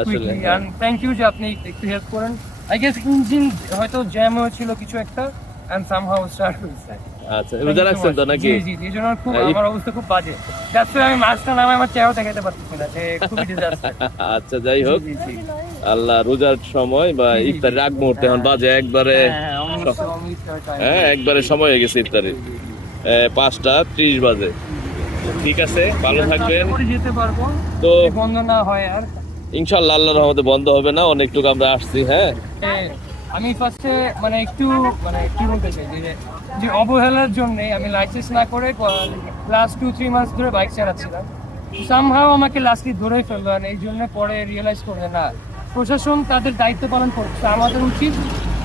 আসলে and thank you যে আপনি একটু হেল্প করেন। I guess ইঞ্জিন হয়তো জ্যাম হয়েছিল কিছু একটা and somehow start হয়েছে। আচ্ছা রোজা রাখছেন তো নাকি? জি এই জন্য খুব আমার অবস্থা খুব বাজে। That's why আমি মাছটা নামে আমার চেহারা দেখাতে পারতেছি না যে খুবই ডিজাস্টার। আচ্ছা যাই হোক, আল্লাহ রোজার সময় বা ইফতারের আগ মুহূর্তে এখন বাজে একবারে, হ্যাঁ একবারে সময় হয়ে গেছে ইফতারের, 5:30 বাজে। ঠিক আছে, ভালো থাকবেন। যেতে পারবো তো বন্ধ না হয় আর ইনশাআল্লাহ আল্লাহর রহমতে বন্ধ হবে না, অনেকটুকু আমরা আসছি। হ্যাঁ আমি ফার্স্টে মানে একটু কি বলতে চাই যে অবহেলার জন্য আমি লাইসেন্স না করে লাস্ট 2-3 মাস ধরে বাইক চালাচ্ছিলাম। সামহাও আমাকে লাস্টলি ধরেই ফেললো, আর এই জন্য পরে রিয়েলাইজ করবে না প্রশাসন তাদের দায়িত্ব পালন করছে, আমাদের উচিত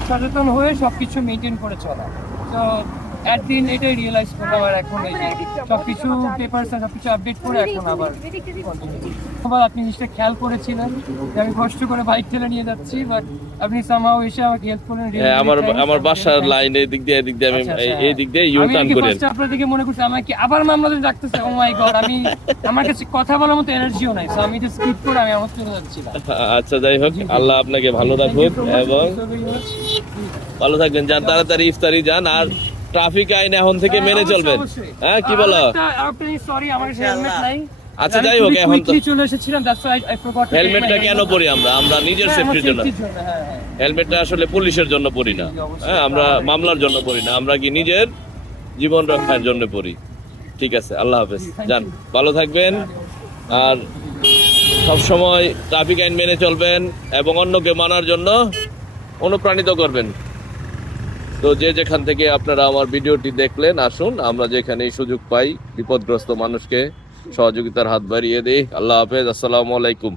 সচেতন হয়ে সবকিছু মেনটেন করে চলা। তো একদিন এটাই রিয়েলাইজ করলাম, আর এখন এই যে সবকিছু পেপার সবকিছু আপডেট করে এখন আবার আপনি জিনিসটা খেয়াল করেছিলেন যে আমি কষ্ট করে বাইক ঠেলে নিয়ে যাচ্ছি, বাট আপনি সামহাও এসে আমাকে হেল্প করলেন। আমার বাসার লাইন এই দিক দিয়ে আমি এই দিক দিয়ে ইউ টার্ন করি। আপনার দিকে মনে করছি আমাকে আবার মামলা দিতে রাখতেছে। ও মাই গড, আমি আমার কাছে কথা বলার মতো এনার্জিও নাই, সো আমি এটা স্কিপ করে আমি আমার চলে যাচ্ছি। আচ্ছা যাই হোক, আল্লাহ আপনাকে ভালো রাখুক এবং ভালো থাকবেন। যান তাড়াতাড়ি ইফতারি যান, আর ট্রাফিক আইন এখন থেকে মেনে চলবেন। হ্যাঁ কি বলো? সরি আমার কাছে হেলমেট নাই। আচ্ছা যাই হোক, এখন তো চলে এসেছিলাম, দ্যাটস হোয়াই আই ফরগট। হেলমেটটা কেন পরি আমরা নিজের সেফটির জন্য। হেলমেটটা আসলে পুলিশের জন্য পরি না, হ্যাঁ আমরা মামলার জন্য পরি না, আমরা কি নিজের জীবন রক্ষার জন্য পরি। ঠিক আছে, আল্লাহ হাফেজ, যান ভালো থাকবেন। আর সব সময় ট্রাফিক আইন মেনে চলবেন এবং অন্যকে মানার জন্য অনুপ্রাণিত করবেন। তো যে যেখান থেকে আপনারা আমার ভিডিওটি দেখলেন, আসুন আমরা যেখানেই সুযোগ পাই বিপদগ্রস্ত মানুষকে সহযোগিতার হাত বাড়িয়ে দিই। আল্লাহ হাফেজ, আসসালামু আলাইকুম।